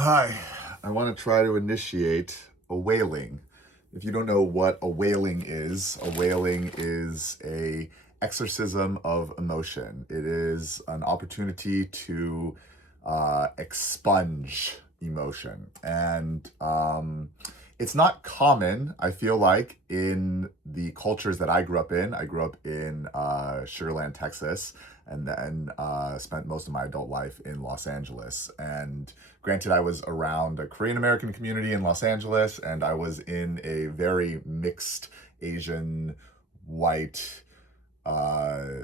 Hi, I want to try to initiate a wailing. If you don't know what a wailing is a exorcism of emotion. It is an opportunity to expunge emotion. And it's not common, I feel like, in the cultures that I grew up in. I grew up in Sugar Land, Texas, and then spent most of my adult life in Los Angeles. And granted, I was around a Korean American community in Los Angeles, and I was in a very mixed Asian, white, uh,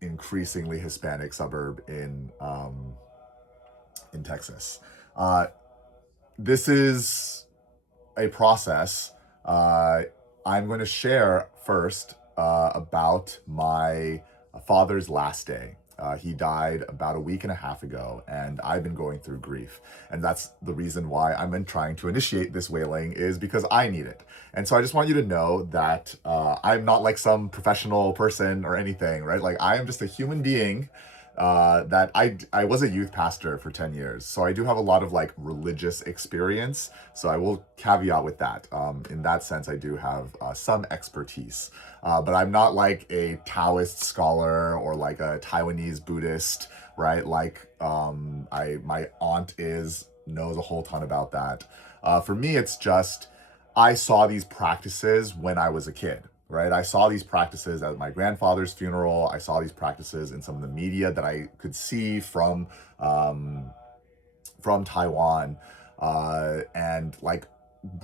increasingly Hispanic suburb in Texas. Uh, this is a process. Uh, I'm going to share first about my father's last day. He died about a week and a half ago, and I've been going through grief. And that's the reason why I'm trying to initiate this wailing, is because I need it. And so I just want you to know that I'm not like some professional person or anything, right? Like, I am just a human being that I was a youth pastor for 10 years. So I do have a lot of like religious experience. So I will caveat with that. In that sense, I do have some expertise. But I'm not like a Taoist scholar or like a Taiwanese Buddhist, right? Like my aunt knows a whole ton about that. For me, it's just I saw these practices when I was a kid, right? I saw these practices at my grandfather's funeral. I saw these practices in some of the media that I could see from Taiwan, and like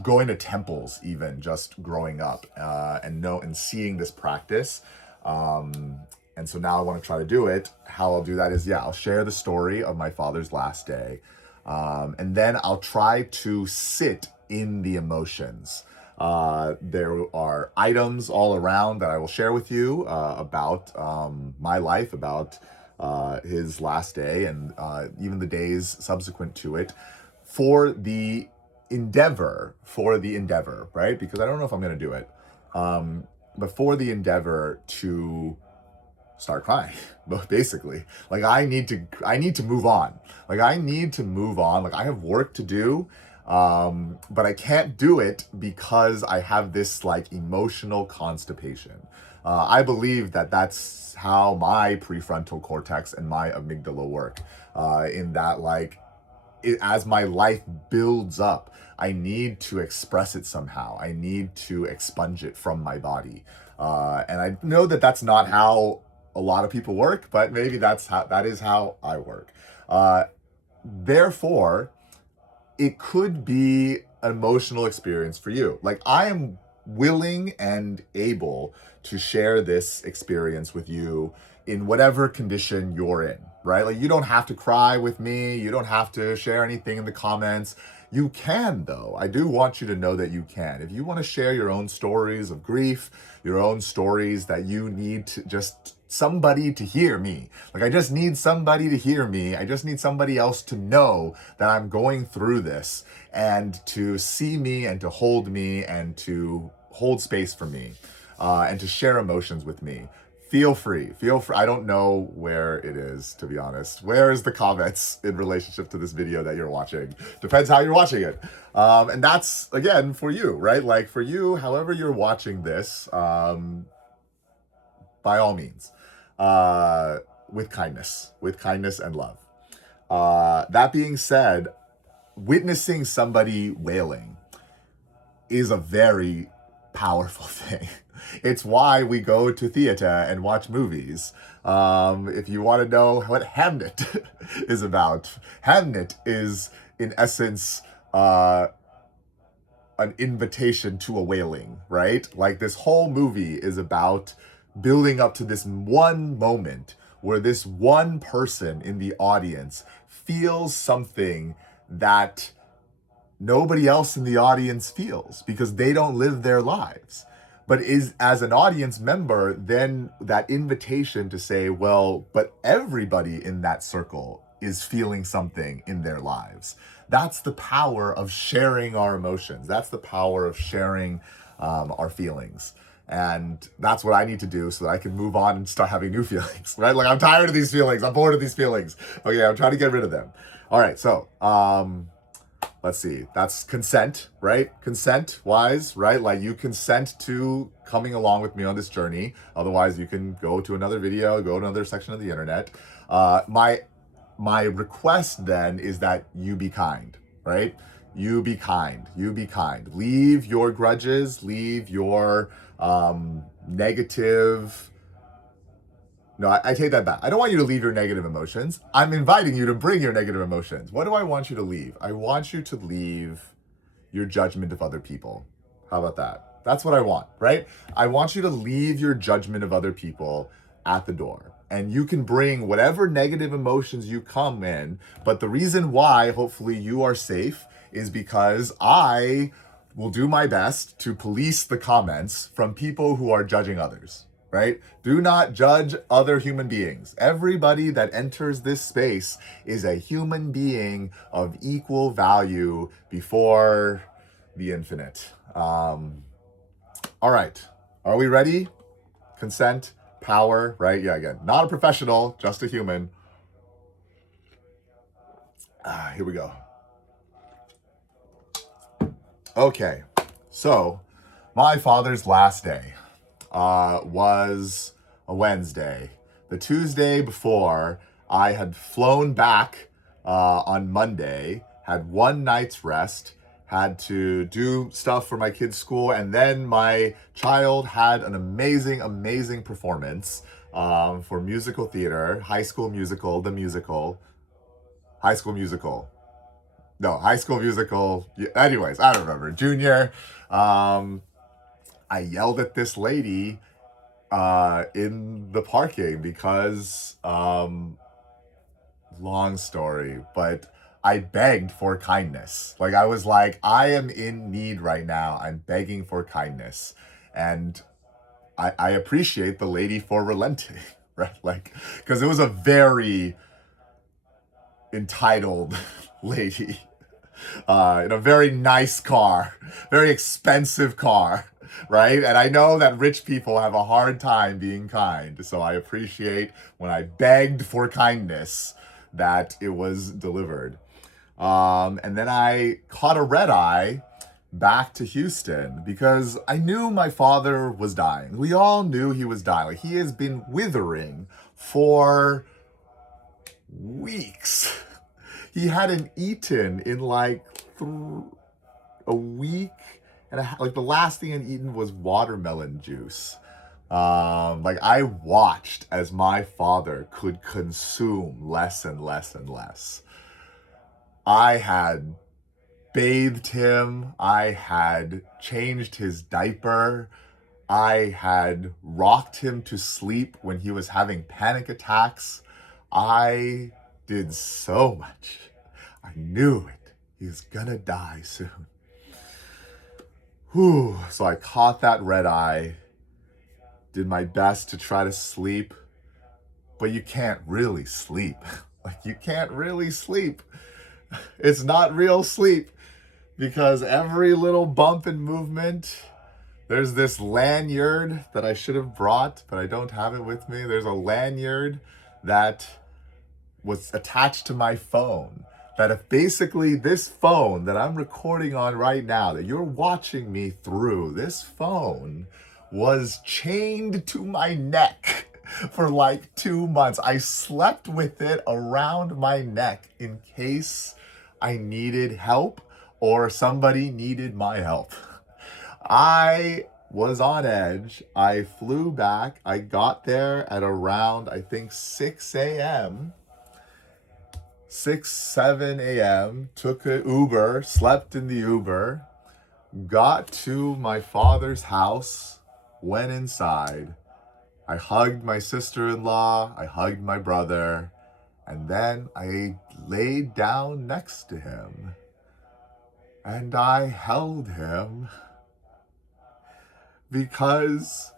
going to temples even just growing up, and seeing this practice. And so now I want to try to do it. How I'll do that is, yeah, I'll share the story of my father's last day, and then I'll try to sit in the emotions. There are items all around that I will share with you about my life, about his last day, and even the days subsequent to it, for the endeavor, right? Because I don't know if I'm going to do it, but for the endeavor to start crying. But basically, like, I need to move on. Like, I need to move on. Like, I have work to do, but I can't do it because I have this like emotional constipation. I believe that that's how my prefrontal cortex and my amygdala work, in that, like, as my life builds up, I need to express it somehow. I need to expunge it from my body. And I know that that's not how a lot of people work, but maybe that is how I work. Therefore, it could be an emotional experience for you. Like, I am willing and able to share this experience with you in whatever condition you're in, right? Like, you don't have to cry with me. You don't have to share anything in the comments. You can, though. I do want you to know that you can. If you want to share your own stories of grief, your own stories that you need to just somebody to hear me. Like, I just need somebody to hear me. I just need somebody else to know that I'm going through this, and to see me and to hold me and to hold space for me, and to share emotions with me. Feel free. Feel free. I don't know where it is, to be honest. Where is the comments in relationship to this video that you're watching? Depends how you're watching it. And that's, again, for you, right? Like, for you, however you're watching this, by all means, uh, with kindness and love. That being said, witnessing somebody wailing is a very powerful thing. It's why we go to theater and watch movies. If you want to know what Hamnet is about, Hamnet is, in essence, an invitation to a wailing, right? Like, this whole movie is about building up to this one moment where this one person in the audience feels something that nobody else in the audience feels because they don't live their lives. But is, as an audience member, then that invitation to say, well, but everybody in that circle is feeling something in their lives. That's the power of sharing our emotions. That's the power of sharing our feelings. And that's what I need to do so that I can move on and start having new feelings, right? Like, I'm tired of these feelings. I'm bored of these feelings. Okay, I'm trying to get rid of them. All right, so let's see, that's consent, right? Consent wise, right? Like you consent to coming along with me on this journey. Otherwise, you can go to another video, go to another section of the internet. My request then is that you be kind, right? You be kind. You be kind. Leave your grudges, leave your negative. No, I take that back. I don't want you to leave your negative emotions. I'm inviting you to bring your negative emotions. What do I want you to leave? I want you to leave your judgment of other people. How about that? That's what I want, right? I want you to leave your judgment of other people at the door. And you can bring whatever negative emotions you come in. But the reason why, hopefully, you are safe is because I will do my best to police the comments from people who are judging others, right? Do not judge other human beings. Everybody that enters this space is a human being of equal value before the infinite. All right. Are we ready? Consent, power, right? Yeah, again, not a professional, just a human. Here we go. Okay. So, my father's last day was a Wednesday. The Tuesday before, I had flown back on Monday, had one night's rest, had to do stuff for my kids' school, and then my child had an amazing, amazing performance for musical theater, High School Musical, the musical, High School Musical. No, High School Musical. Anyways, I don't remember. Junior. I yelled at this lady in the parking because long story, but I begged for kindness. Like I was like, I am in need right now. I'm begging for kindness. And I appreciate the lady for relenting, right? Like, because it was a very entitled lady in a very nice car, very expensive car, right? And I know that rich people have a hard time being kind. So I appreciate when I begged for kindness that it was delivered. And then I caught a red eye back to Houston because I knew my father was dying. We all knew he was dying. Like, he has been withering for weeks. He hadn't eaten in like a week and like the last thing I'd eaten was watermelon juice. Like I watched as my father could consume less and less and less. I had bathed him. I had changed his diaper. I had rocked him to sleep when he was having panic attacks. I did so much. I knew it. He was gonna die soon. Whew. So I caught that red eye, did my best to try to sleep, but you can't really sleep. Like, you can't really sleep. It's not real sleep because every little bump and movement, there's this lanyard that I should have brought, but I don't have it with me. There's a lanyard that was attached to my phone. That if basically this phone that I'm recording on right now, that you're watching me through, this phone was chained to my neck for like 2 months. I slept with it around my neck in case I needed help or somebody needed my help. I was on edge. I flew back. I got there at around, I think, 6 a.m. 6, 7 a.m., took an Uber, slept in the Uber, got to my father's house, went inside. I hugged my sister-in-law, I hugged my brother, and then I laid down next to him. And I held him because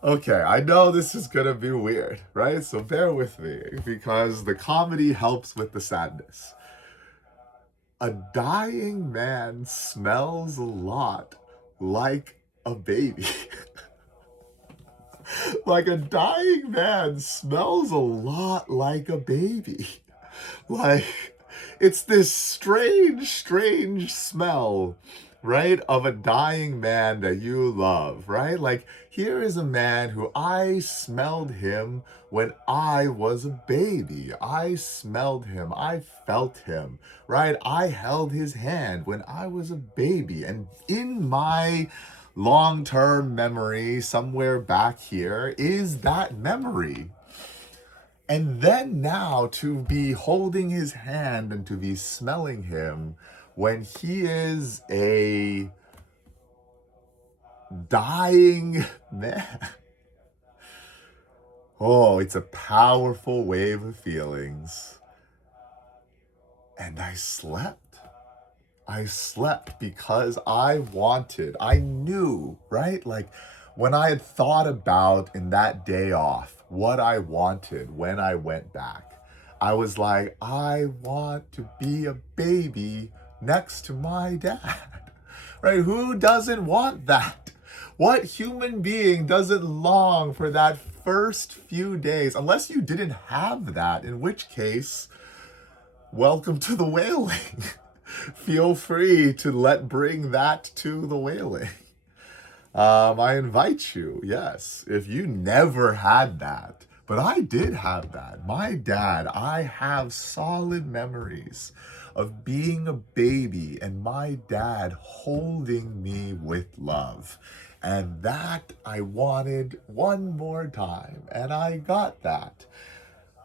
okay, I know this is gonna be weird, right? So bear with me because the comedy helps with the sadness. A dying man smells a lot like a baby. Like a dying man smells a lot like a baby. Like It's this strange, strange smell, right, of a dying man that you love, right? Like, here is a man who I smelled him when I was a baby. I smelled him. I felt him, right? I held his hand when I was a baby. And in my long-term memory, somewhere back here, is that memory. And then now to be holding his hand and to be smelling him when he is a dying man. Oh, it's a powerful wave of feelings. And I slept. I slept because I knew, right? Like when I had thought about in that day off what I wanted when I went back, I was like, I want to be a baby next to my dad, right? Who doesn't want that? What human being doesn't long for that first few days? Unless you didn't have that, in which case, welcome to the wailing. Feel free to bring that to the wailing. I invite you, yes, if you never had that, but I did have that. My dad, I have solid memories of being a baby and my dad holding me with love. And that I wanted one more time, and I got that.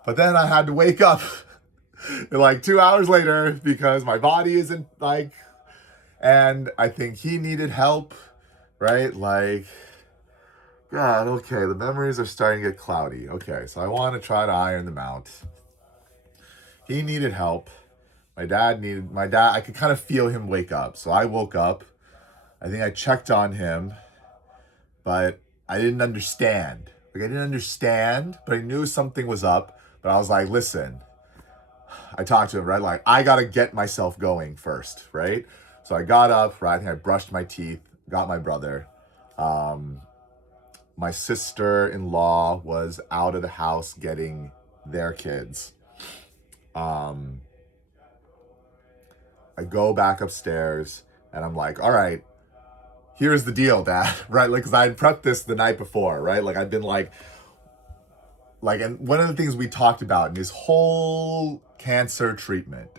But then I had to wake up like 2 hours later because my body isn't like, and I think he needed help, right? Like, God, okay, the memories are starting to get cloudy. Okay, so I want to try to iron them out. He needed help. My dad, I could kind of feel him wake up. So I woke up. I think I checked on him, but I didn't understand. Like, I didn't understand, but I knew something was up. But I was like, listen, I talked to him, right? Like, I got to get myself going first, right? So I got up, right? I think I brushed my teeth, got my brother. My sister-in-law was out of the house getting their kids. I go back upstairs and I'm like, all right, here's the deal, Dad, right? Like, because I had prepped this the night before, right? Like, I'd been like, and one of the things we talked about in this whole cancer treatment,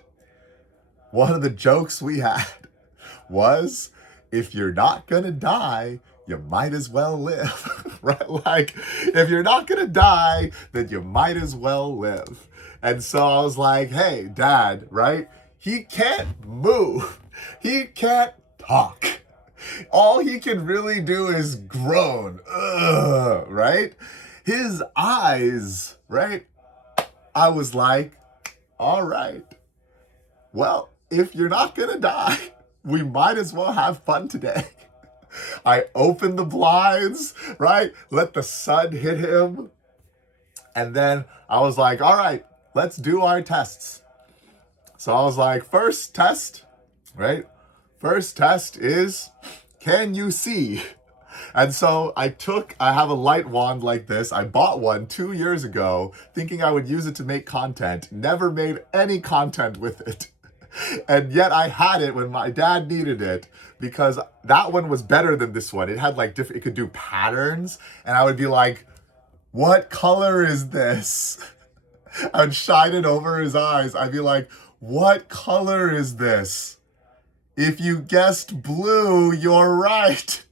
one of the jokes we had was, if you're not gonna die, you might as well live, right? Like, if you're not gonna die, then you might as well live. And so I was like, hey, Dad, right? He can't move. He can't talk. All he can really do is groan, right? His eyes, right? I was like, all right, well, if you're not gonna die, we might as well have fun today. I opened the blinds, right? Let the sun hit him. And then I was like, all right, let's do our tests. So I was like, first test, right? First test is, can you see? And so I have a light wand like this. I bought one 2 years ago, thinking I would use it to make content. Never made any content with it. And yet I had it when my dad needed it, because that one was better than this one. It had like it could do patterns, and I would be like, what color is this? I would shine it over his eyes. I'd be like, what color is this? If you guessed blue, you're right.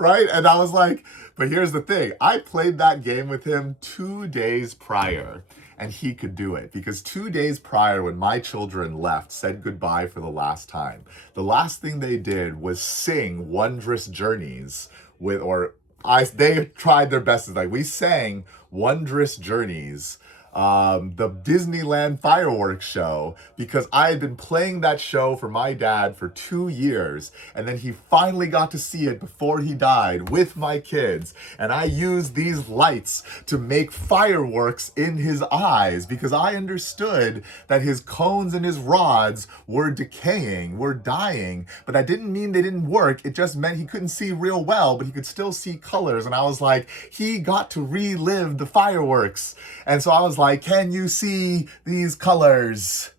Right? And I was like, but here's the thing. I played that game with him 2 days prior, and he could do it because 2 days prior, when my children left, said goodbye for the last time, the last thing they did was sing Wondrous Journeys they tried their best. Like, we sang Wondrous Journeys, the Disneyland fireworks show, because I had been playing that show for my dad for 2 years, and then he finally got to see it before he died with my kids, and I used these lights to make fireworks in his eyes because I understood that his cones and his rods were decaying, were dying, but that didn't mean they didn't work. It just meant he couldn't see real well, but he could still see colors, and I was like, he got to relive the fireworks. And so I was like, can you see these colors?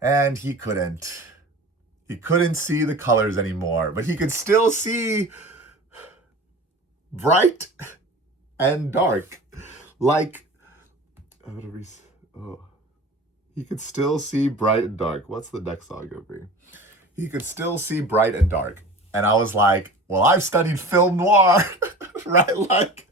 And he couldn't. He couldn't see the colors anymore, but he could still see bright and dark. Like, oh, he could still see bright and dark. What's the next song gonna be? He could still see bright and dark. And I was like, well, I've studied film noir, right? Like,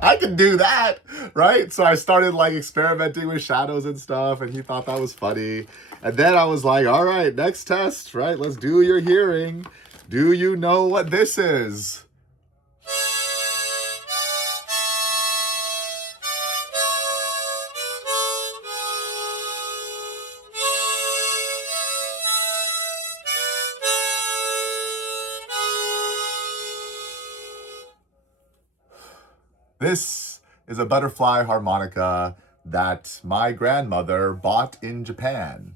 I can do that, right? So I started like experimenting with shadows and stuff, and he thought that was funny. And then I was like, all right, next test, right? Let's do your hearing. Do you know what this is? This is a butterfly harmonica that my grandmother bought in Japan.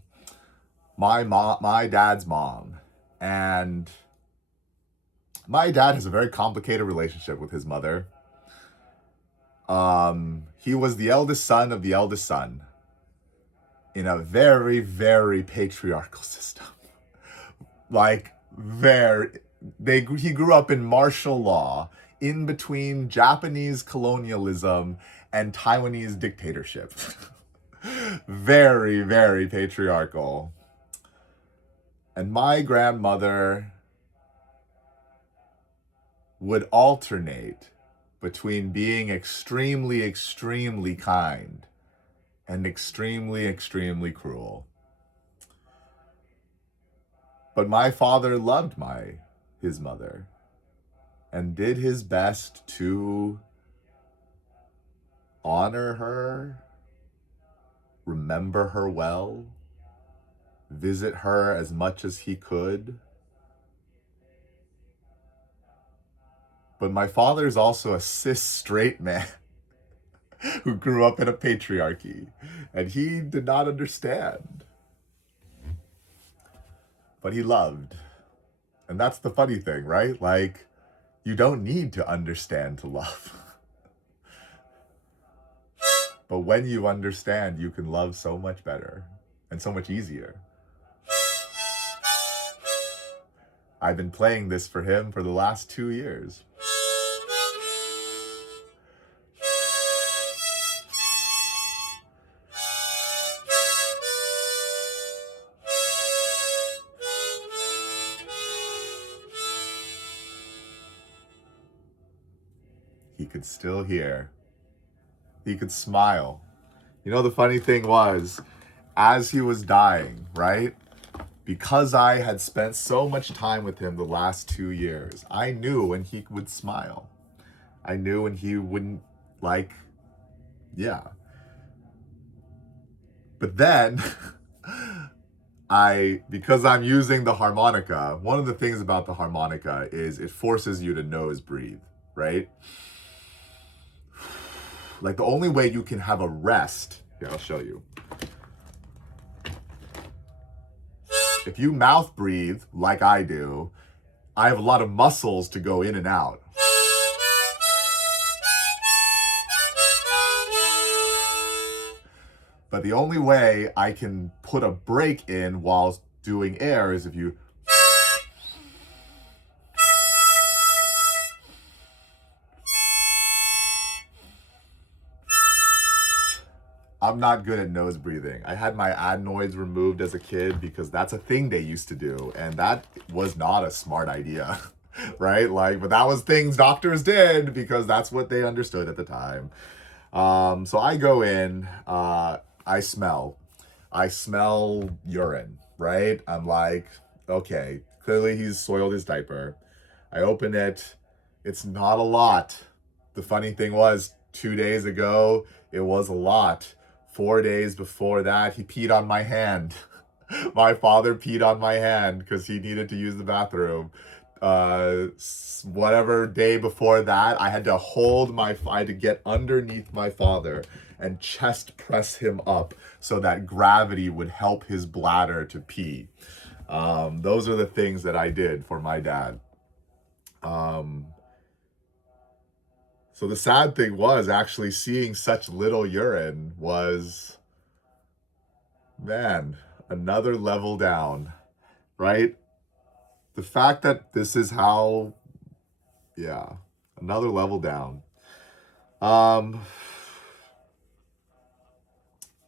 My dad's mom. And my dad has a very complicated relationship with his mother. He was the eldest son of the eldest son in a very, very patriarchal system. Like, he grew up in martial law in between Japanese colonialism and Taiwanese dictatorship. Very, very patriarchal. And my grandmother would alternate between being extremely, extremely kind and extremely, extremely cruel. But my father loved his mother and did his best to honor her, remember her well, visit her as much as he could. But my father is also a cis straight man who grew up in a patriarchy, and he did not understand. But he loved. And that's the funny thing, right? Like, you don't need to understand to love. But when you understand, you can love so much better and so much easier. I've been playing this for him for the last 2 years. He could still hear. He could smile. You know, the funny thing was, as he was dying, right? Because I had spent so much time with him the last 2 years, I knew when he would smile. I knew when he wouldn't, like, yeah. But then, because I'm using the harmonica, one of the things about the harmonica is it forces you to nose breathe, right? Like, the only way you can have a rest, here, I'll show you. If you mouth breathe like I do, I have a lot of muscles to go in and out. But the only way I can put a break in while doing air is if you... I'm not good at nose breathing. I had my adenoids removed as a kid because that's a thing they used to do, and that was not a smart idea, right? Like, but that was things doctors did because that's what they understood at the time. So I go in, I smell urine, right? I'm like, okay, clearly he's soiled his diaper. I open it. It's not a lot. The funny thing was, 2 days ago, it was a lot. 4 days before that, he peed on my hand. My father peed on my hand because he needed to use the bathroom. Whatever day before that, I had to get underneath my father and chest press him up so that gravity would help his bladder to pee. Those are the things that I did for my dad. So the sad thing was actually seeing such little urine was, man, Another level down, right? The fact that this is how, yeah, another level down. Um,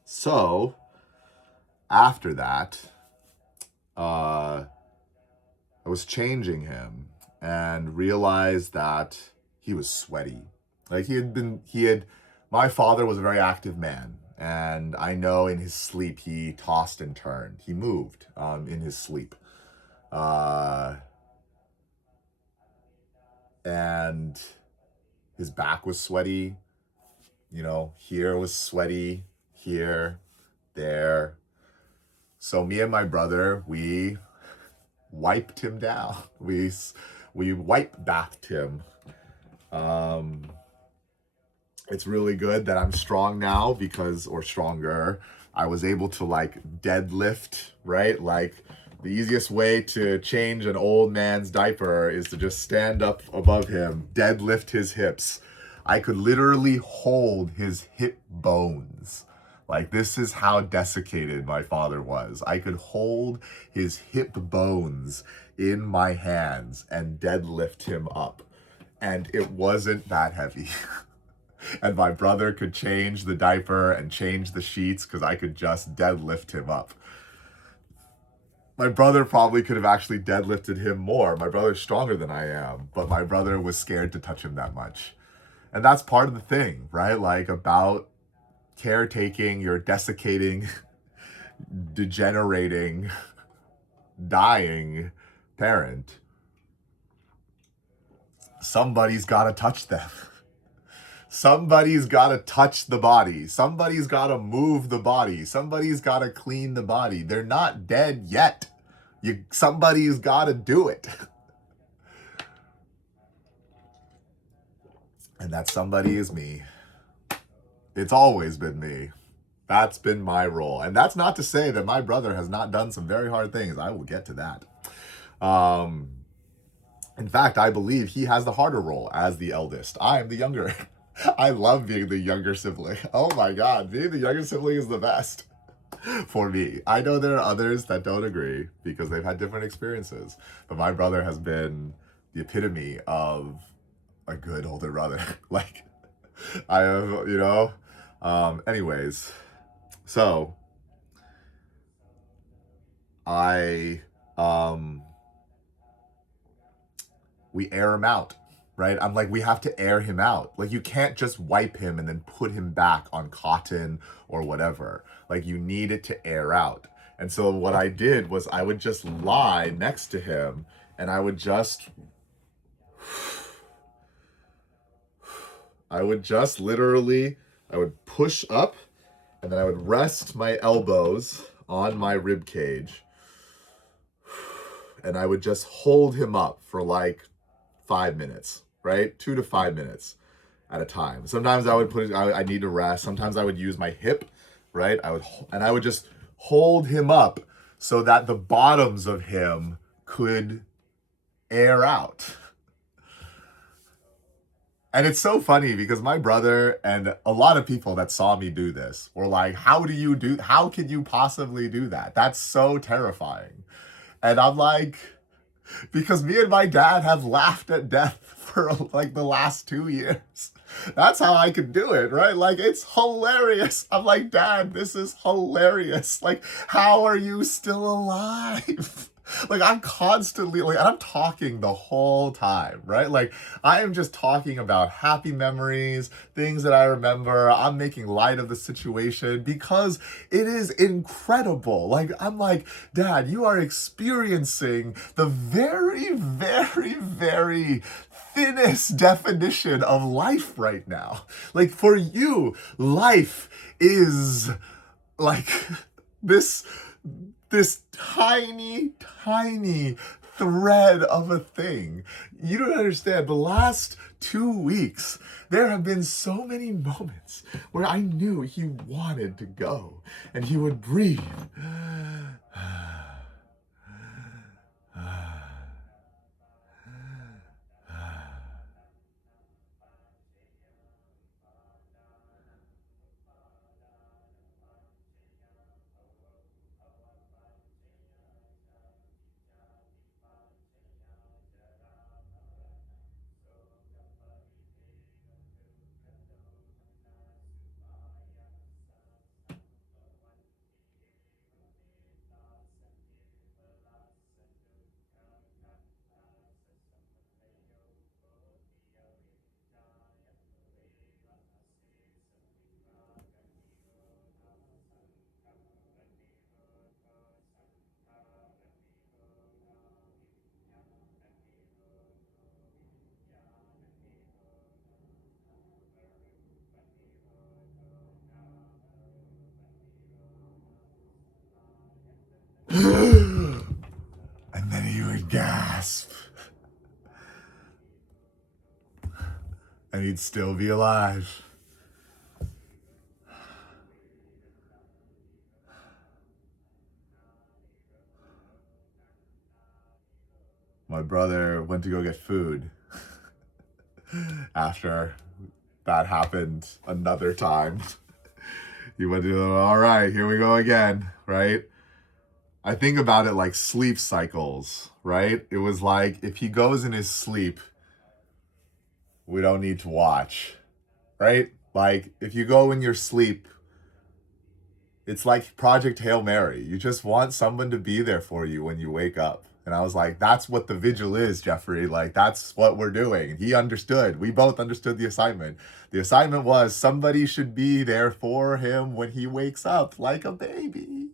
so after that, uh, I was changing him and realized that he was sweaty. Like my father was a very active man. And I know in his sleep, he tossed and turned. He moved in his sleep. Uh, and his back was sweaty. Here was sweaty, here, there. So me and my brother, we wiped him down. We wipe bathed him. It's really good that I'm strong now or stronger. I was able to like deadlift, right? Like the easiest way to change an old man's diaper is to just stand up above him, deadlift his hips. I could literally hold his hip bones. Like, this is how desiccated my father was. I could hold his hip bones in my hands and deadlift him up. And it wasn't that heavy. And my brother could change the diaper and change the sheets because I could just deadlift him up. My brother probably could have actually deadlifted him more. My brother's stronger than I am, but my brother was scared to touch him that much. And that's part of the thing, right? Like, about caretaking your desiccating, degenerating, dying parent. Somebody's got to touch them. Somebody's got to touch the body. Somebody's got to move the body. Somebody's got to clean the body. They're not dead yet. Somebody's got to do it. And that somebody is me. It's always been me. That's been my role. And that's not to say that my brother has not done some very hard things. I will get to that. In fact, I believe he has the harder role as the eldest. I am the younger. I love being the younger sibling. Oh my God, being the younger sibling is the best for me. I know there are others that don't agree because they've had different experiences, but my brother has been the epitome of a good older brother. Like, I have, anyways, so I, we air him out, right? I'm like, we have to air him out. Like, you can't just wipe him and then put him back on cotton or whatever. Like, you need it to air out. And so what I did was I would just lie next to him and I would just literally, I would push up and then I would rest my elbows on my rib cage and I would just hold him up for like 5 minutes, right? 2 to 5 minutes at a time. Sometimes I would I need to rest. Sometimes I would use my hip, right? I would just hold him up so that the bottoms of him could air out. And it's so funny because my brother and a lot of people that saw me do this were like, how could you possibly do that? That's so terrifying. And I'm like, because me and my dad have laughed at death for like the last 2 years. That's how I could do it, right? Like, it's hilarious. I'm like, Dad, this is hilarious. Like, how are you still alive? Like, I'm constantly, like, I'm talking the whole time, right? Like, I am just talking about happy memories, things that I remember. I'm making light of the situation because it is incredible. Like, I'm like, Dad, you are experiencing the very, very, very thinnest definition of life right now. Like, for you, life is like this tiny, tiny thread of a thing. You don't understand. The last 2 weeks, there have been so many moments where I knew he wanted to go and he would breathe. And then he would gasp. And he'd still be alive. My brother went to go get food after that happened another time. He went to, all right, here we go again, right? I think about it like sleep cycles, right? It was like, if he goes in his sleep, we don't need to watch, right? Like, if you go in your sleep, it's like Project Hail Mary. You just want someone to be there for you when you wake up. And I was like, that's what the vigil is, Jeffrey. Like, that's what we're doing. He understood. We both understood the assignment. The assignment was somebody should be there for him when he wakes up like a baby.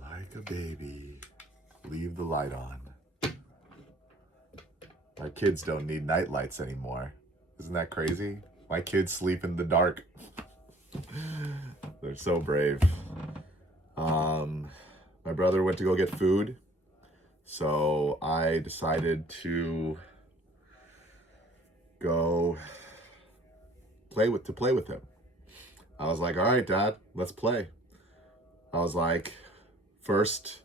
Like a baby. Leave the light on. My kids don't need night lights anymore. Isn't that crazy? My kids sleep in the dark. They're so brave. My brother went to go get food, so I decided to go play with him. I was like, all right, Dad, let's play. I was like, first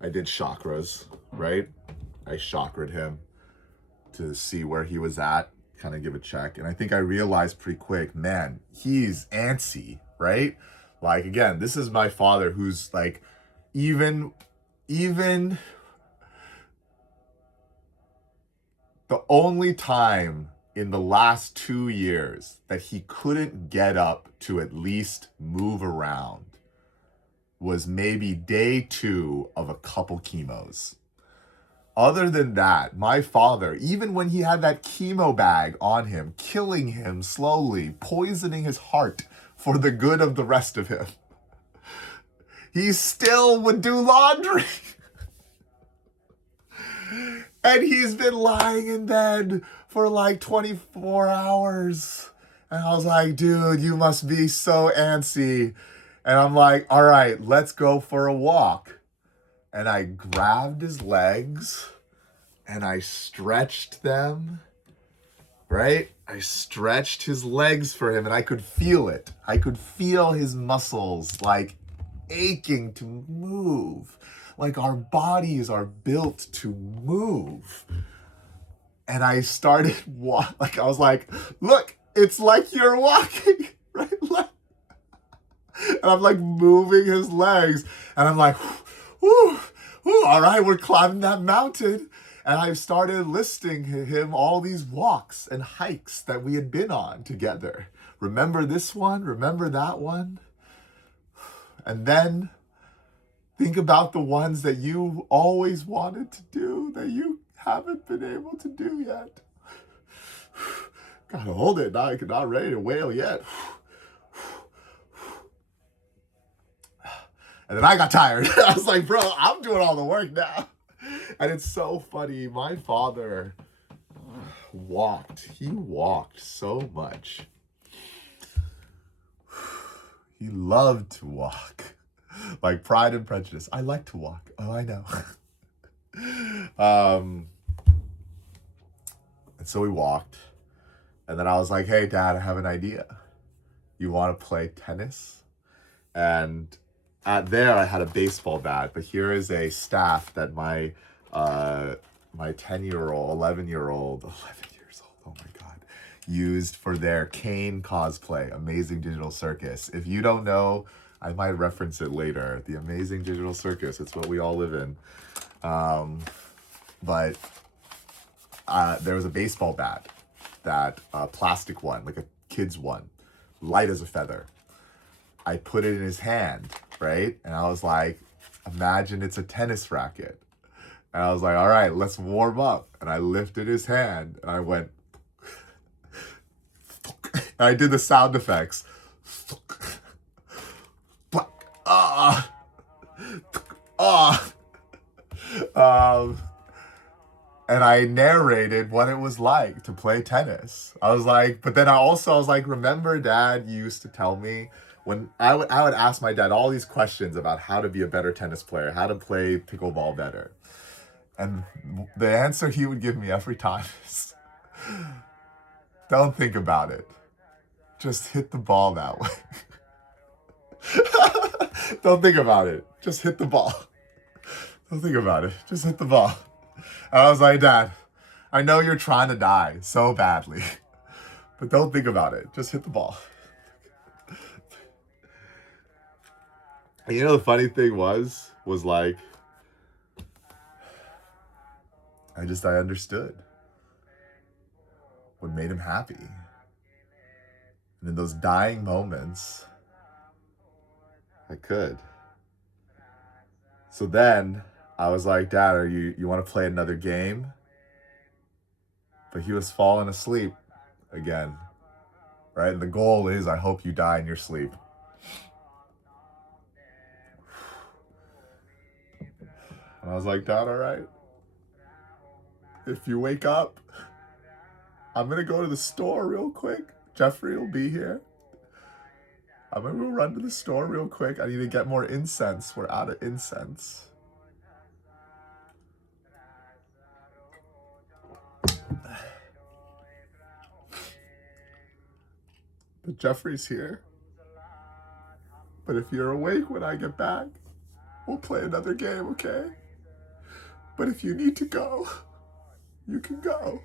I did chakras, right? I chakra'd him to see where he was at, kind of give a check. And I think I realized pretty quick, man, he's antsy, right? Like, again, this is my father who's like, even the only time in the last 2 years that he couldn't get up to at least move around was maybe day 2 of a couple chemos. Other than that, my father, even when he had that chemo bag on him, killing him slowly, poisoning his heart for the good of the rest of him, he still would do laundry. And he's been lying in bed for like 24 hours. And I was like, dude, you must be so antsy. And I'm like, all right, let's go for a walk. And I grabbed his legs and I stretched them, right? I stretched his legs for him and I could feel it. I could feel his muscles like aching to move. Like our bodies are built to move. And I started like I was like, look, it's like you're walking, right? And I'm like moving his legs and I'm like, whew, whew, all right, we're climbing that mountain. And I started listing him all these walks and hikes that we had been on together. Remember this one? Remember that one? And then think about the ones that you always wanted to do that you haven't been able to do yet. Gotta hold it. Not ready to wail yet. And then I got tired. I was like, bro, I'm doing all the work now. And it's so funny. My father walked. He walked so much. He loved to walk. Like Pride and Prejudice. I like to walk. Oh, I know. And so we walked. And then I was like, hey, Dad, I have an idea. You want to play tennis? And there I had a baseball bat, but here is a staff that my 10-year-old, 11 years old, oh my God, used for their Kane cosplay, Amazing Digital Circus. If you don't know, I might reference it later. The Amazing Digital Circus, it's what we all live in. But there was a baseball bat, that plastic one, like a kid's one, light as a feather. I put it in his hand, right? And I was like, imagine it's a tennis racket. And I was like, all right, let's warm up. And I lifted his hand and I went, and I did the sound effects. And I narrated what it was like to play tennis. I was like, but then I was like, remember, Dad, you used to tell me when I would ask my dad all these questions about how to be a better tennis player, how to play pickleball better. And the answer he would give me every time is, don't think about it. Just hit the ball that way. Don't think about it. Just hit the ball. Don't think about it. Just hit the ball. And I was like, Dad, I know you're trying to die so badly, but don't think about it. Just hit the ball. And you know, the funny thing was like, I understood what made him happy. And in those dying moments, I could. So then I was like, Dad, you want to play another game? But he was falling asleep again, right? And the goal is, I hope you die in your sleep. And I was like, Dad, all right. If you wake up, I'm going to go to the store real quick. Jeffrey will be here. I'm going to go run to the store real quick. I need to get more incense. We're out of incense. But Jeffrey's here. But if you're awake when I get back, we'll play another game, okay? But if you need to go, you can go.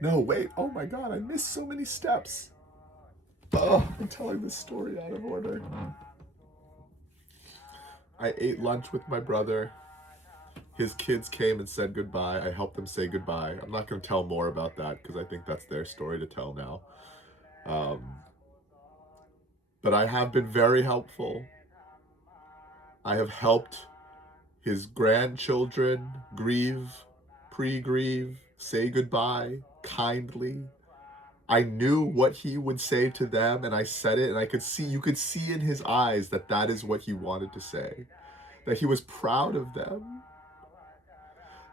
No, wait. Oh my God, I missed so many steps. Oh, I'm telling this story out of order. I ate lunch with my brother. His kids came and said goodbye. I helped them say goodbye. I'm not going to tell more about that because I think that's their story to tell now. But I have been very helpful. I have helped his grandchildren grieve, pre-grieve, say goodbye kindly. I knew what he would say to them, and I said it, and you could see in his eyes that that is what he wanted to say. That he was proud of them.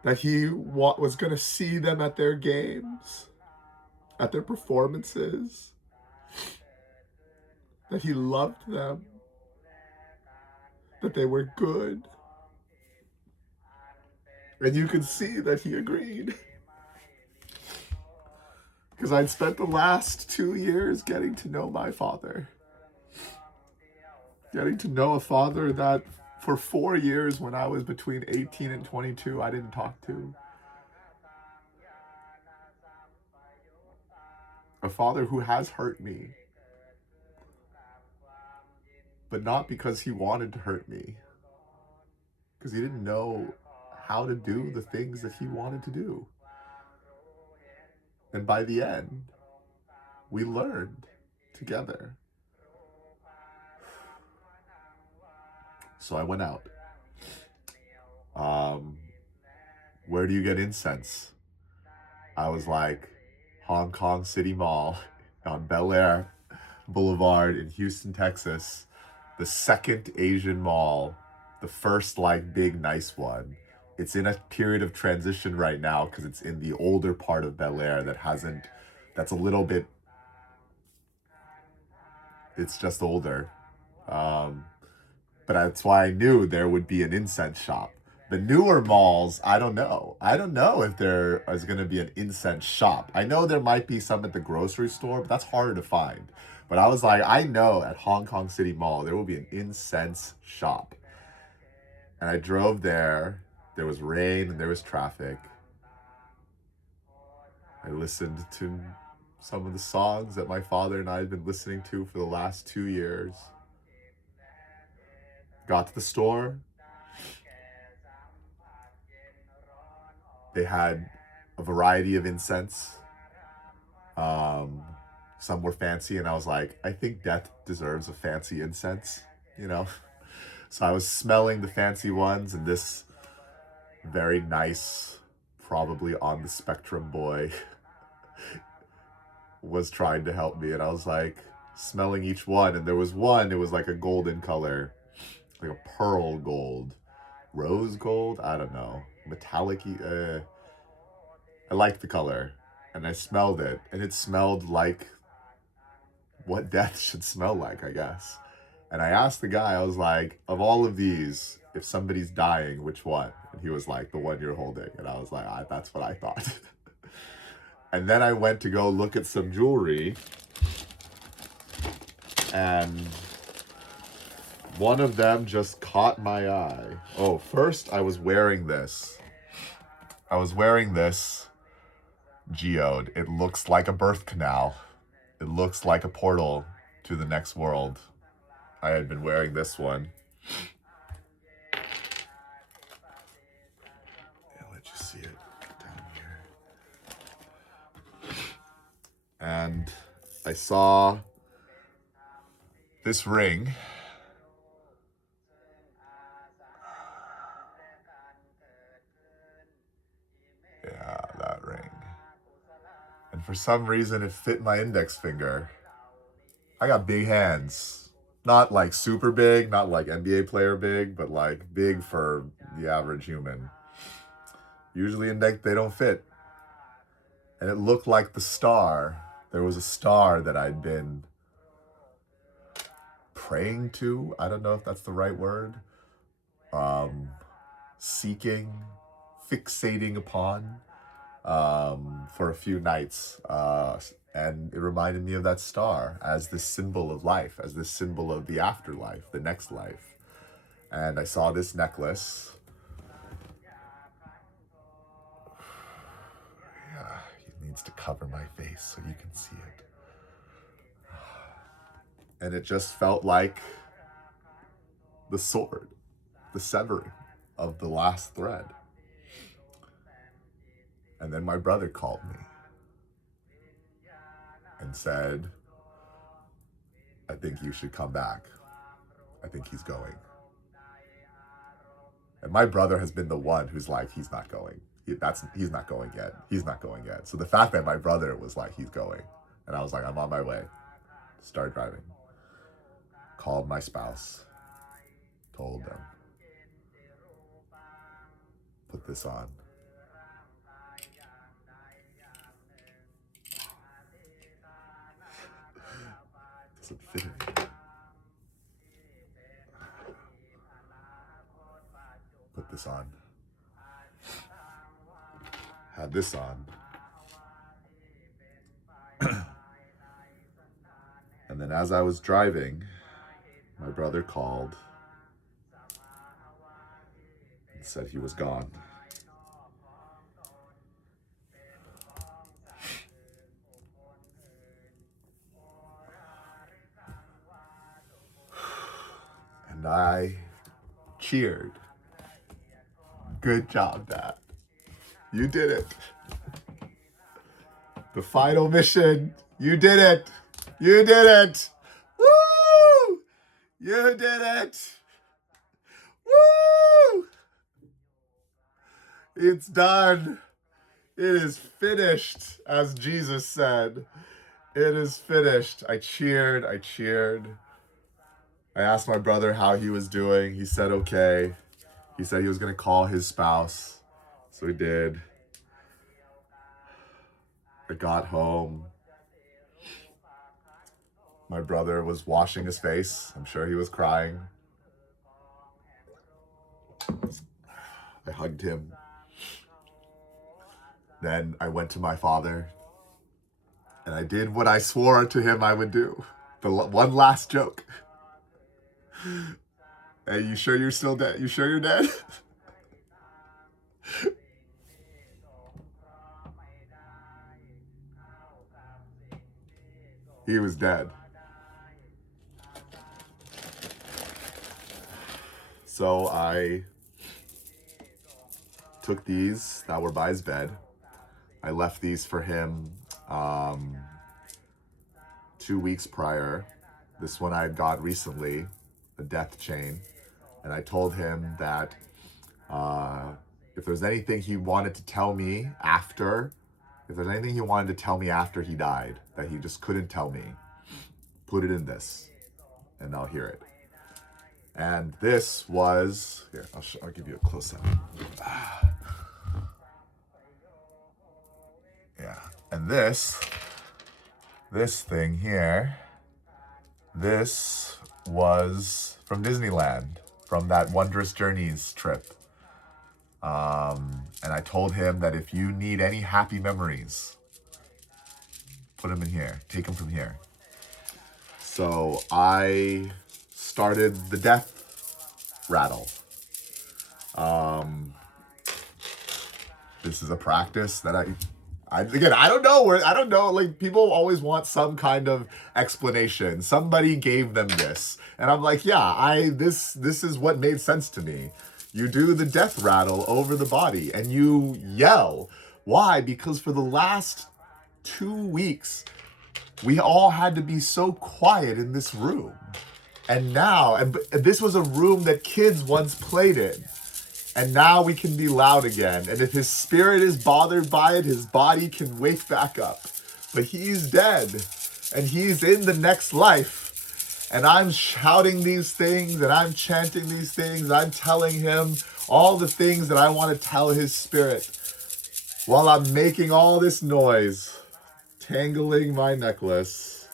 That he was going to see them at their games, at their performances. That he loved them. That they were good. And you could see that he agreed. Because I'd spent the last 2 years getting to know my father. Getting to know a father that for 4 years when I was between 18 and 22, I didn't talk to. A father who has hurt me. But not because he wanted to hurt me. Because he didn't know how to do the things that he wanted to do. And by the end, we learned together. So I went out. Where do you get incense? I was like, Hong Kong City Mall on Bel Air Boulevard in Houston, Texas. The second Asian mall, the first like big nice one. It's in a period of transition right now because it's in the older part of Bel Air that's a little bit, it's just older. But that's why I knew there would be an incense shop. The newer malls, I don't know. I don't know if there is going to be an incense shop. I know there might be some at the grocery store, but that's harder to find. But I was like, I know at Hong Kong City Mall, there will be an incense shop. And I drove there. There was rain and there was traffic. I listened to some of the songs that my father and I had been listening to for the last 2 years. Got to the store. They had a variety of incense. Some were fancy, and I was like, I think death deserves a fancy incense, you know? So I was smelling the fancy ones, and this very nice, probably on the spectrum boy was trying to help me, and I was like, smelling each one. And there was one, it was like a golden color, like a pearl gold, rose gold, I don't know, metallic. I liked the color, and I smelled it, and it smelled like what death should smell like, I guess. And I asked the guy, I was like, of all of these, if somebody's dying, which one? And he was like, the one you're holding. And I was like, that's what I thought. And then I went to go look at some jewelry, and one of them just caught my eye. Oh, first I was wearing this. Geode. It looks like a birth canal. It looks like a portal to the next world. I had been wearing this one. I'll let you see it down here. And I saw this ring. Yeah, that ring. And for some reason, it fit my index finger. I got big hands. Not like super big, not like NBA player big, but like big for the average human. Usually index, they don't fit. And it looked like the star. There was a star that I'd been praying to. I don't know if that's the right word. Seeking, fixating upon for a few nights. And it reminded me of that star as this symbol of life, as this symbol of the afterlife, the next life. And I saw this necklace. Yeah, it needs to cover my face so you can see it. And it just felt like the sword, the severing of the last thread. And then my brother called me and said, I think you should come back. I think he's going. And my brother has been the one who's like, he's not going. He's not going yet. He's not going yet. So the fact that my brother was like, he's going. And I was like, I'm on my way. Start driving. Called my spouse. Told them. Put this on. Doesn't fit in. Put this on. Had this on. And then as I was driving, my brother called and said he was gone. And I cheered. Good job, Dad. You did it. The final mission. You did it. You did it. Woo! You did it. Woo! It's done. It is finished, as Jesus said. It is finished. I cheered. I asked my brother how he was doing. He said okay. He said he was going to call his spouse. So he did. I got home. My brother was washing his face. I'm sure he was crying. I hugged him. Then I went to my father and I did what I swore to him I would do. The one last joke. Hey, you sure you're still dead? You sure you're dead? He was dead. So I took these that were by his bed. I left these for him 2 weeks prior. This one I got recently, a death chain. And I told him that if there's anything he wanted to tell me after, he died, that he just couldn't tell me, put it in this, and I'll hear it. And this was, here, I'll give you a close-up. Yeah, and this thing here, this was from Disneyland, from that Wondrous Journeys trip. And I told him that if you need any happy memories, put them in here, take them from here. So I started the death rattle. This is a practice that I don't know, like, people always want some kind of explanation. Somebody gave them this, and I'm like, yeah, this is what made sense to me. You do the death rattle over the body, and you yell. Why? Because for the last 2 weeks, we all had to be so quiet in this room. And now, and this was a room that kids once played in. And now we can be loud again. And if his spirit is bothered by it, his body can wake back up. But he's dead. And he's in the next life. And I'm shouting these things, and I'm chanting these things. I'm telling him all the things that I want to tell his spirit, while I'm making all this noise, tangling my necklace.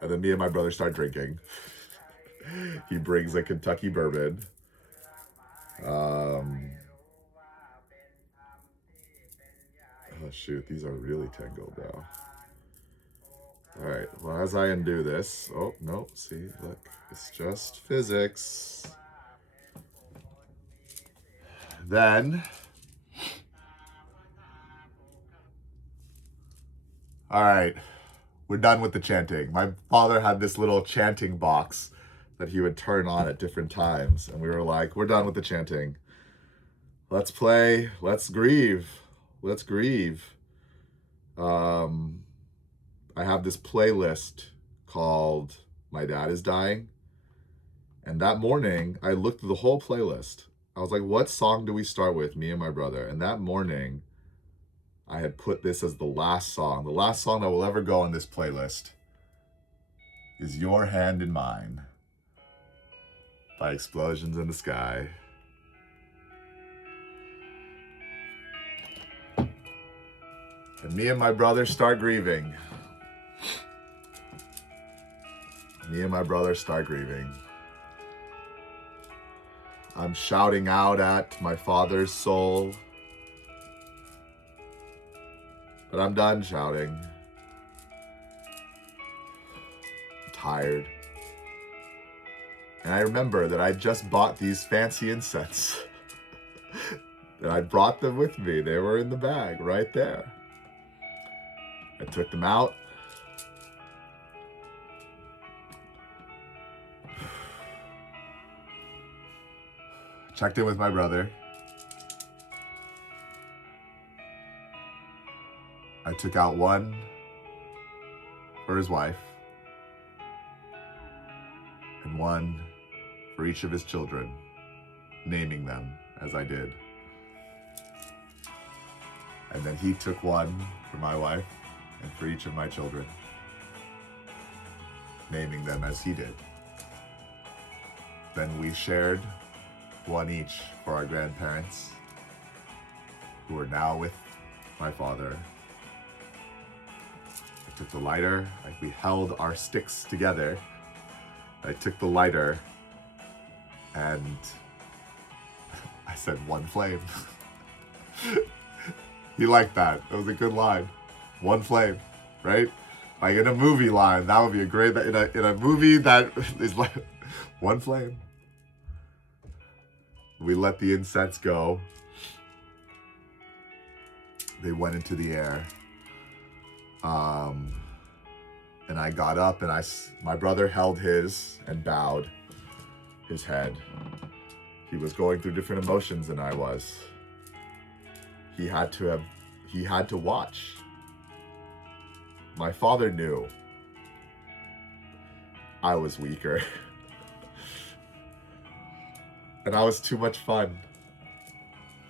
And then me and my brother start drinking. He brings a Kentucky bourbon. Oh shoot, these are really tangled now. All right, well, as I undo this, oh no, see, look, it's just physics. Then, all right, we're done with the chanting. My father had this little chanting box that he would turn on at different times, and we were like, we're done with the chanting. Let's play, let's grieve. I have this playlist called My Dad is Dying. And that morning, I looked through the whole playlist. I was like, what song do we start with, me and my brother? And that morning, I had put this as the last song. The last song that will ever go on this playlist is Your Hand in Mine by Explosions in the Sky. And me and my brother start grieving. I'm shouting out at my father's soul. But I'm done shouting. I'm tired. And I remember that I just bought these fancy incense. And I brought them with me. They were in the bag right there. I took them out. Checked in with my brother. I took out one for his wife and one for each of his children, naming them as I did. And then he took one for my wife and for each of my children, naming them as he did. Then we shared one each for our grandparents, who are now with my father. I took the lighter, like, we held our sticks together. I took the lighter and I said, one flame. He liked that. That was a good line. One flame, right? Like in a movie line, that would be a great, in a movie that is like, one flame. We let the incense go. They went into the air. And I got up and my brother held his and bowed his head. He was going through different emotions than I was. He had to watch. My father knew I was weaker. And I was too much fun.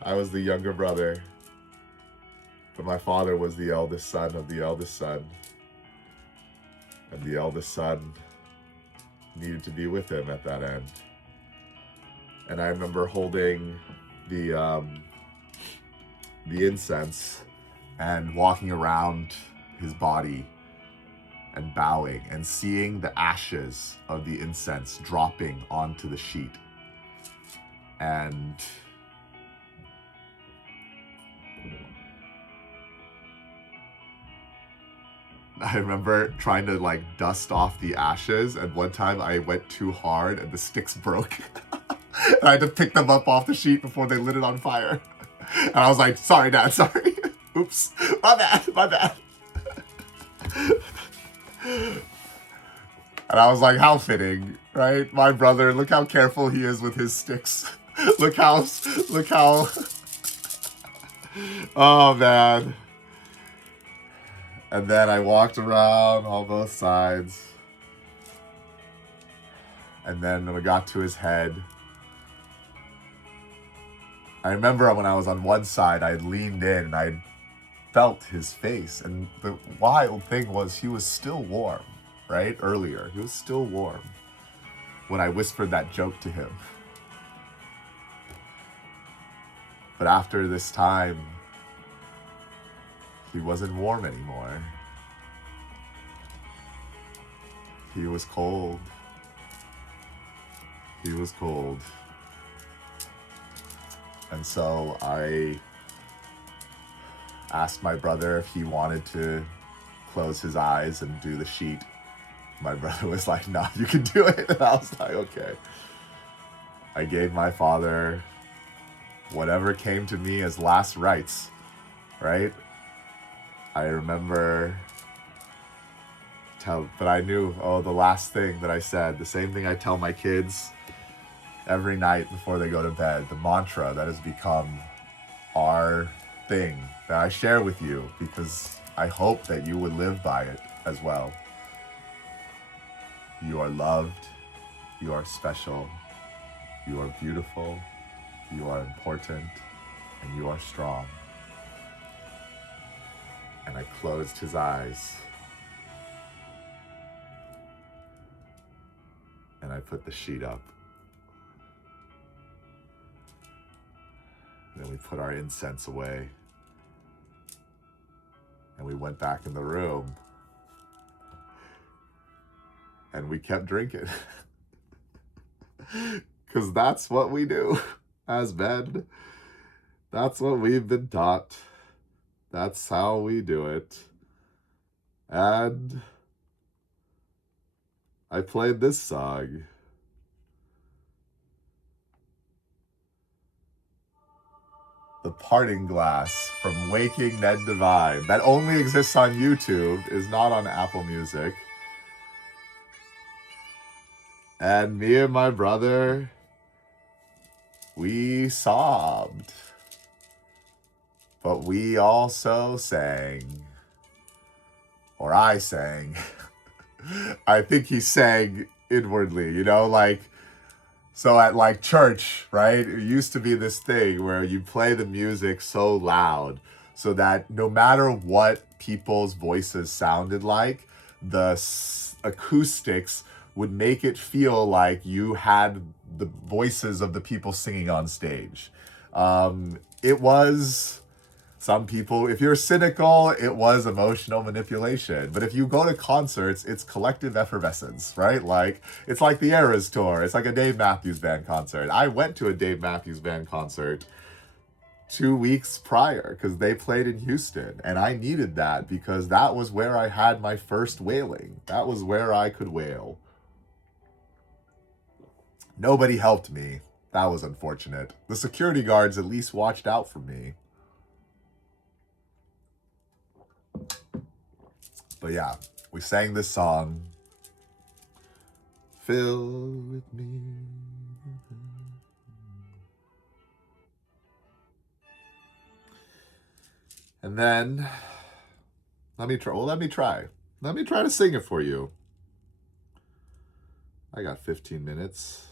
I was the younger brother. But my father was the eldest son of the eldest son, and the eldest son needed to be with him at that end. And I remember holding the incense and walking around his body and bowing and seeing the ashes of the incense dropping onto the sheet. And I remember trying to like dust off the ashes, and one time I went too hard and the sticks broke. And I had to pick them up off the sheet before they lit it on fire. And I was like, sorry, Dad, sorry. Oops, my bad. And I was like, how fitting, right? My brother, look how careful he is with his sticks. look how, oh man. And then I walked around on both sides. And then we got to his head. I remember when I was on one side, I had leaned in and I felt his face. And the wild thing was he was still warm, right? Earlier, he was still warm when I whispered that joke to him. But after this time, he wasn't warm anymore. He was cold. He was cold. And so I asked my brother if he wanted to close his eyes and do the sheet. My brother was like, no, you can do it. And I was like, okay. I gave my father whatever came to me as last rites, right? I remember, but I knew, the last thing that I said, the same thing I tell my kids every night before they go to bed, the mantra that has become our thing that I share with you because I hope that you would live by it as well. You are loved, you are special, you are beautiful, you are important, and you are strong. And I closed his eyes and I put the sheet up. Then we put our incense away and we went back in the room and we kept drinking. Because that's what we do as men. That's what we've been taught. That's how we do it. And I played this song. The Parting Glass from Waking Ned Divine. That only exists on YouTube, is not on Apple Music. And me and my brother, we sobbed. But we also sang. Or I sang. I think he sang inwardly, like, so at like church, right? It used to be this thing where you play the music so loud so that no matter what people's voices sounded like, the acoustics would make it feel like you had the voices of the people singing on stage. It was... Some people, if you're cynical, it was emotional manipulation. But if you go to concerts, it's collective effervescence, right? Like, it's like the Eras Tour. It's like a Dave Matthews Band concert. I went to a Dave Matthews Band concert 2 weeks prior because they played in Houston. And I needed that because that was where I had my first wailing. That was where I could wail. Nobody helped me. That was unfortunate. The security guards at least watched out for me. But yeah, we sang this song. Fill with me. And then, let me try to sing it for you. I got 15 minutes.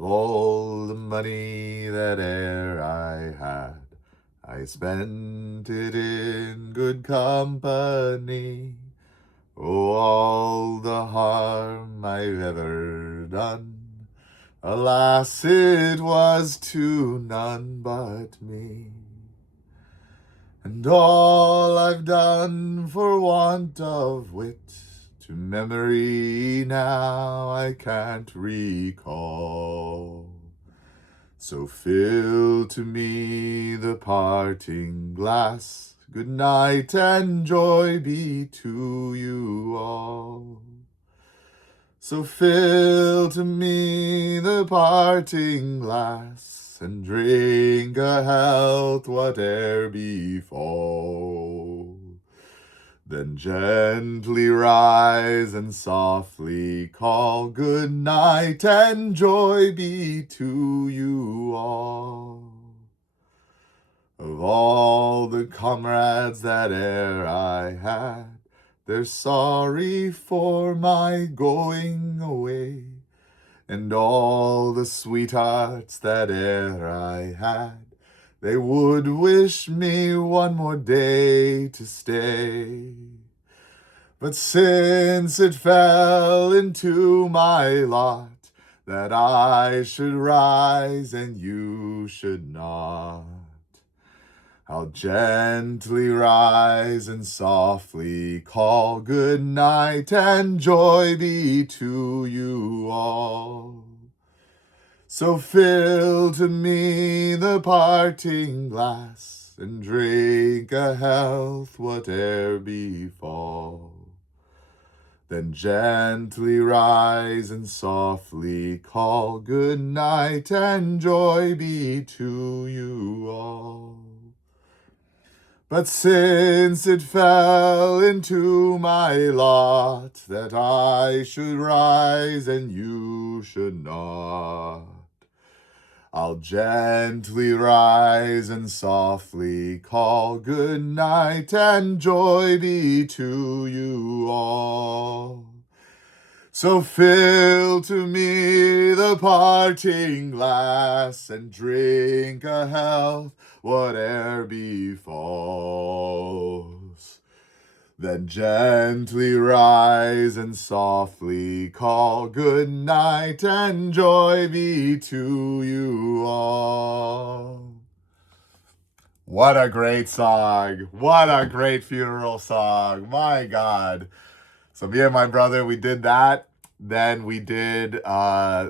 Of all the money that e'er I had, I spent it in good company. Oh, all the harm I've ever done, alas, it was to none but me. And all I've done for want of wit, to memory now I can't recall. So fill to me the parting glass, good night and joy be to you all. So fill to me the parting glass, and drink a health whate'er befall. Then gently rise and softly call, good night and joy be to you all. Of all the comrades that e'er I had, they're sorry for my going away. And all the sweethearts that e'er I had, they would wish me one more day to stay. But since it fell into my lot that I should rise and you should not, I'll gently rise and softly call, good night and joy be to you all. So fill to me the parting glass, and drink a health whate'er befall. Then gently rise and softly call, good night and joy be to you all. But since it fell into my lot that I should rise and you should not, I'll gently rise and softly call, good night and joy be to you all. So fill to me the parting glass, and drink a health whate'er befalls. Then gently rise and softly call, good night and joy be to you all. What a great song. What a great funeral song. My God. So me and my brother, we did that. Then we did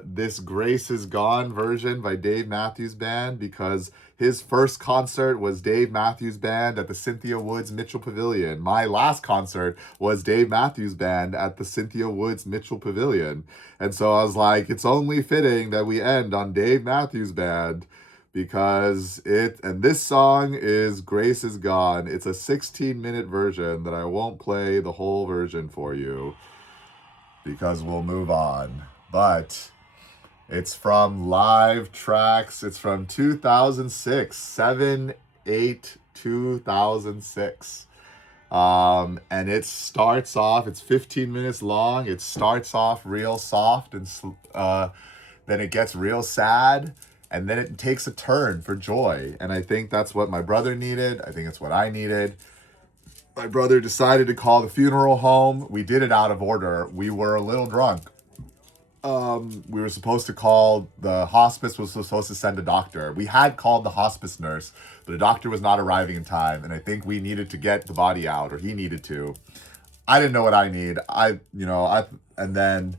this Grace Is Gone version by Dave Matthews Band, because his first concert was Dave Matthews Band at the Cynthia Woods Mitchell Pavilion. My last concert was Dave Matthews Band at the Cynthia Woods Mitchell Pavilion. And so I was like, it's only fitting that we end on Dave Matthews Band, because this song is Grace Is Gone. It's a 16-minute version that I won't play the whole version for you, because we'll move on. But it's from Live Tracks. It's from 2006, 7/8/2006. And it starts off, it's 15 minutes long. It starts off real soft, and then it gets real sad, and then it takes a turn for joy. And I think that's what my brother needed. I think it's what I needed. My brother decided to call the funeral home. We did it out of order. We were a little drunk. We were supposed to call, the hospice was supposed to send a doctor. We had called the hospice nurse, but the doctor was not arriving in time. And I think we needed to get the body out, or he needed to. I didn't know what I need. And then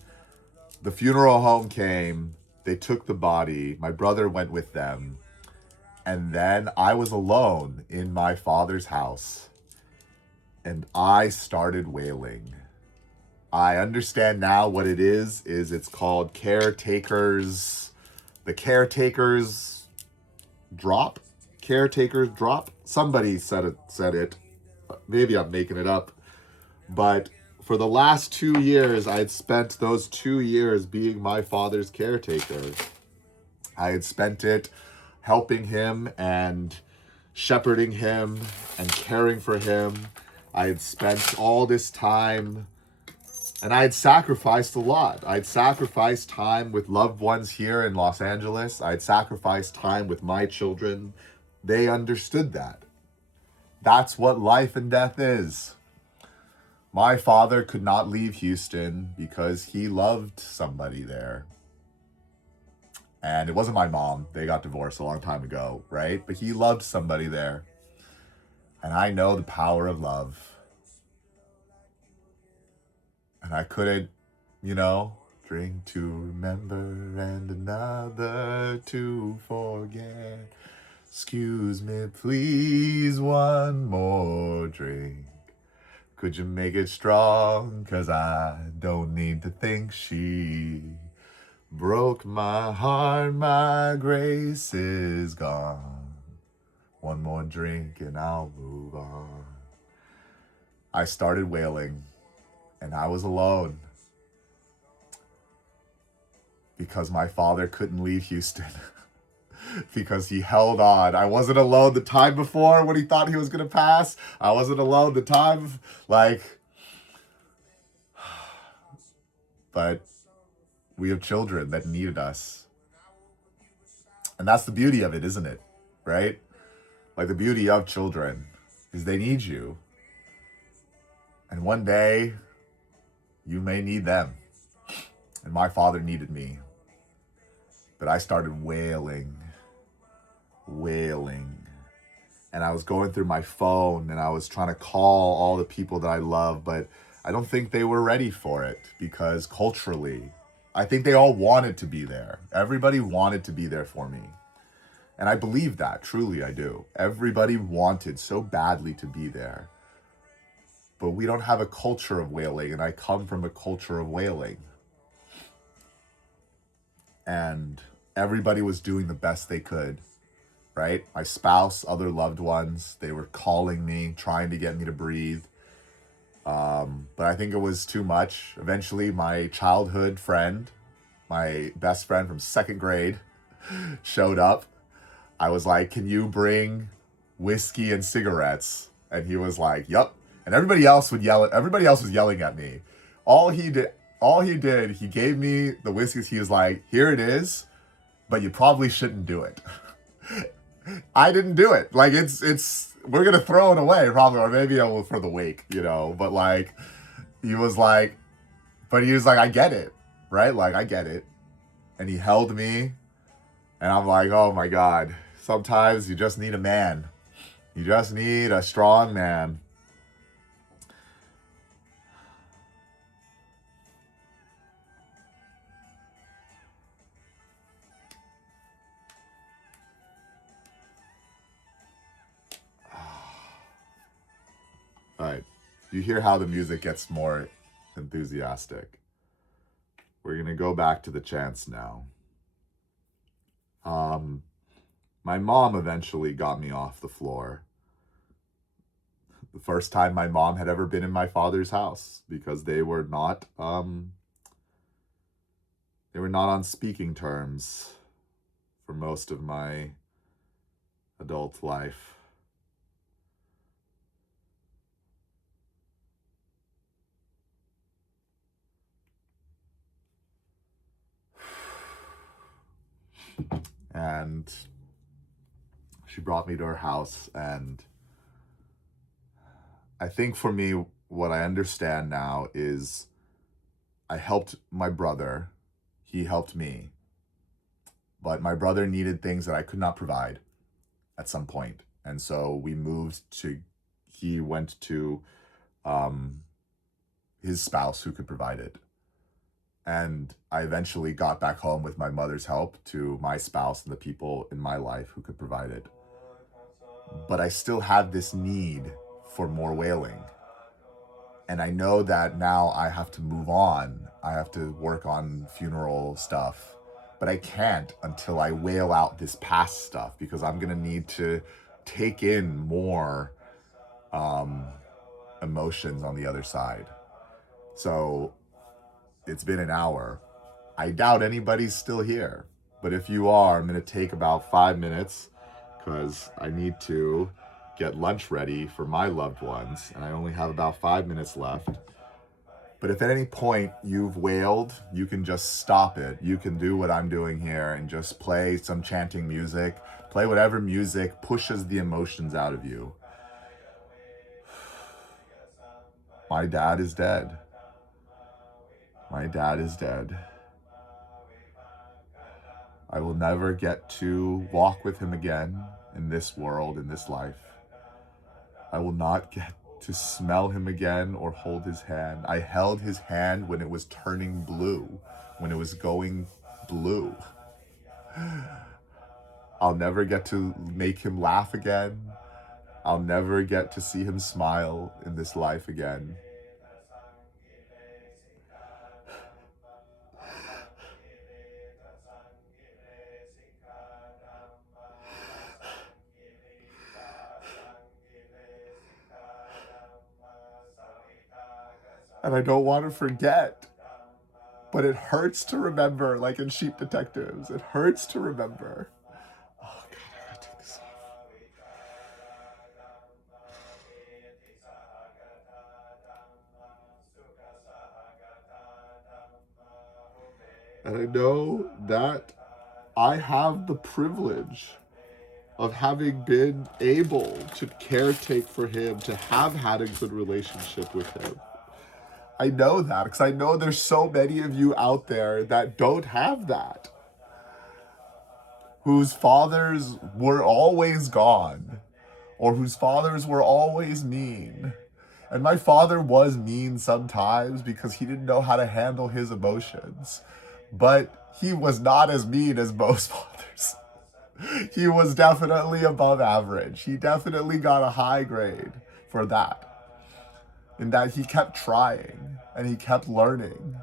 the funeral home came. They took the body. My brother went with them. And then I was alone in my father's house. And I started wailing. I understand now what it is it's called the caretaker's drop. Somebody said it. Maybe I'm making it up. But for the last 2 years, I had spent those 2 years being my father's caretaker. I had spent it helping him and shepherding him and caring for him. I had spent all this time And I had sacrificed a lot. I'd sacrificed time with loved ones here in Los Angeles. I'd sacrificed time with my children. They understood that. That's what life and death is. My father could not leave Houston because he loved somebody there. And it wasn't my mom. They got divorced a long time ago, right? But he loved somebody there. And I know the power of love. And I couldn't, drink to remember and another to forget. Excuse me, please, one more drink. Could you make it strong? 'Cause I don't need to think she broke my heart, my grace is gone. One more drink and I'll move on. I started wailing and I was alone because my father couldn't leave Houston. Because he held on. I wasn't alone the time before when he thought he was going to pass. I wasn't alone the time, but we have children that needed us. And that's the beauty of it, isn't it? Right? Like, the beauty of children is they need you. And one day, you may need them. And my father needed me. But I started wailing. And I was going through my phone and I was trying to call all the people that I love, but I don't think they were ready for it because culturally, I think they all wanted to be there. Everybody wanted to be there for me. And I believe that, truly I do. Everybody wanted so badly to be there. But we don't have a culture of wailing, and I come from a culture of wailing. And everybody was doing the best they could, right? My spouse, other loved ones, they were calling me, trying to get me to breathe. But I think it was too much. Eventually, my childhood friend, my best friend from second grade, showed up. I was like, "Can you bring whiskey and cigarettes?" And he was like, "Yup." And everybody else was yelling at me. All he did, he gave me the whiskeys. He was like, "Here it is, but you probably shouldn't do it." I didn't do it. Like, we're gonna throw it away probably, or maybe I will for the wake, But he was like, I get it, right? Like, I get it. And he held me, and I'm like, oh my God. Sometimes you just need a man. You just need a strong man. All right. You hear how the music gets more enthusiastic. We're going to go back to the chants now. My mom eventually got me off the floor. The first time my mom had ever been in my father's house, because they were not on speaking terms for most of my adult life. And she brought me to her house, and I think for me, what I understand now is I helped my brother. He helped me. But my brother needed things that I could not provide at some point. And so he went to his spouse who could provide it. And I eventually got back home with my mother's help to my spouse and the people in my life who could provide it. But I still have this need for more wailing. And I know that now I have to move on. I have to work on funeral stuff. But I can't until I wail out this past stuff, because I'm going to need to take in more emotions on the other side. So it's been an hour. I doubt anybody's still here. But if you are, I'm going to take about 5 minutes because I need to get lunch ready for my loved ones. And I only have about 5 minutes left. But if at any point you've wailed, you can just stop it. You can do what I'm doing here and just play some chanting music, play whatever music pushes the emotions out of you. My dad is dead. My dad is dead. I will never get to walk with him again in this world, in this life. I will not get to smell him again or hold his hand. I held his hand when it was turning blue, when it was going blue. I'll never get to make him laugh again. I'll never get to see him smile in this life again. And I don't want to forget. But it hurts to remember, like in Sheep Detectives. It hurts to remember. Oh, God, I gotta take this off. And I know that I have the privilege of having been able to caretake for him, to have had a good relationship with him. I know that because I know there's so many of you out there that don't have that, whose fathers were always gone, or whose fathers were always mean. And my father was mean sometimes because he didn't know how to handle his emotions. But he was not as mean as most fathers. He was definitely above average. He definitely got a high grade for that. In that he kept trying and he kept learning.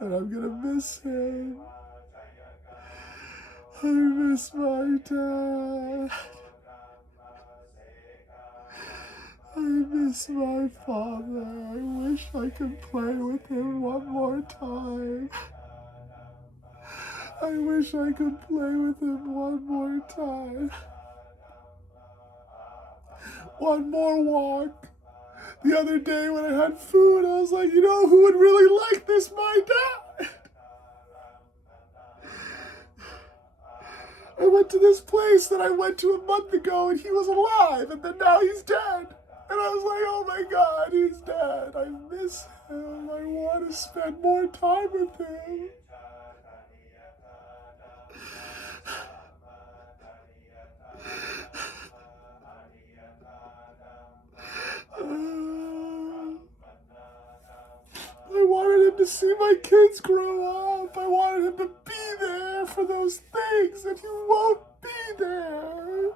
And I'm gonna miss him. I miss my dad. I miss my father. I wish I could play with him one more time. I wish I could play with him one more time. One more walk. The other day when I had food, I was like, you know who would really like this? My dad. I went to this place that I went to a month ago and he was alive, and then now he's dead. And I was like, oh my God, he's dead. I miss him. I want to spend more time with him. I wanted him to see my kids grow up. I wanted him to be there for those things, and he won't be there.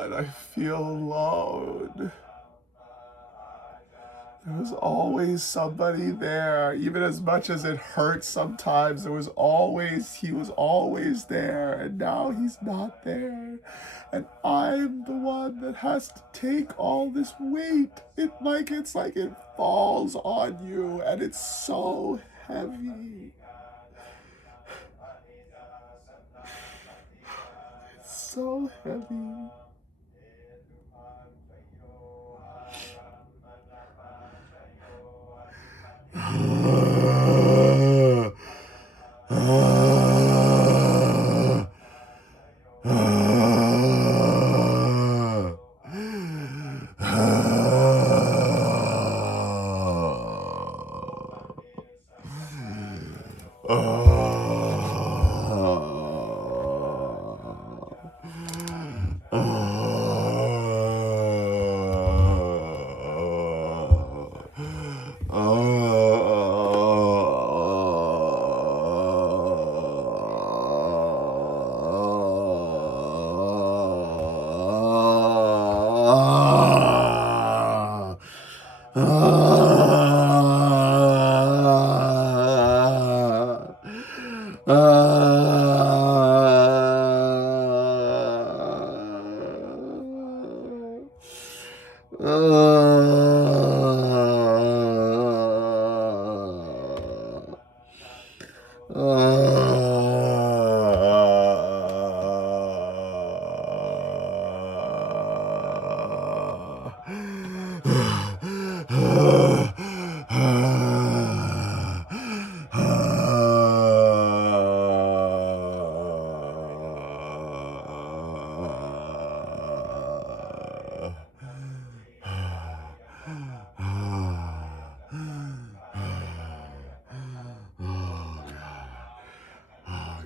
And I feel alone. There was always somebody there, even as much as it hurts sometimes. He was always there, and now he's not there. And I'm the one that has to take all this weight. It's like it falls on you, and it's so heavy. It's so heavy. Oh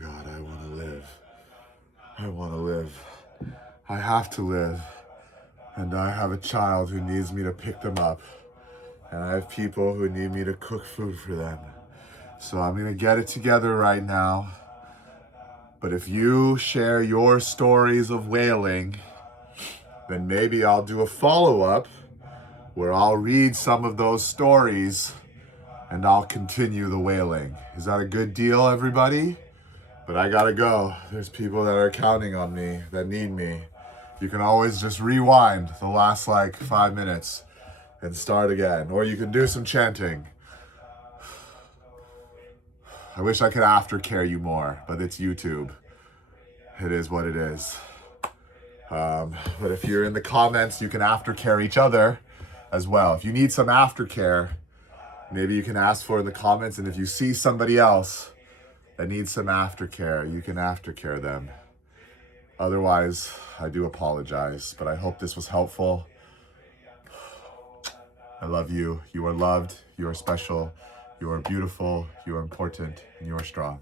God, I want to live. I want to live. I have to live. And I have a child who needs me to pick them up. And I have people who need me to cook food for them. So I'm going to get it together right now. But if you share your stories of wailing, then maybe I'll do a follow-up where I'll read some of those stories and I'll continue the wailing. Is that a good deal, everybody? But I gotta go. There's people that are counting on me, that need me. You can always just rewind the last 5 minutes and start again. Or you can do some chanting. I wish I could aftercare you more, but it's YouTube. It is what it is. But if you're in the comments, you can aftercare each other as well. If you need some aftercare, maybe you can ask for it in the comments. And if you see somebody else that needs some aftercare, you can aftercare them. Otherwise, I do apologize, but I hope this was helpful. I love you. You are loved. You are special. You are beautiful. You are important. And you are strong.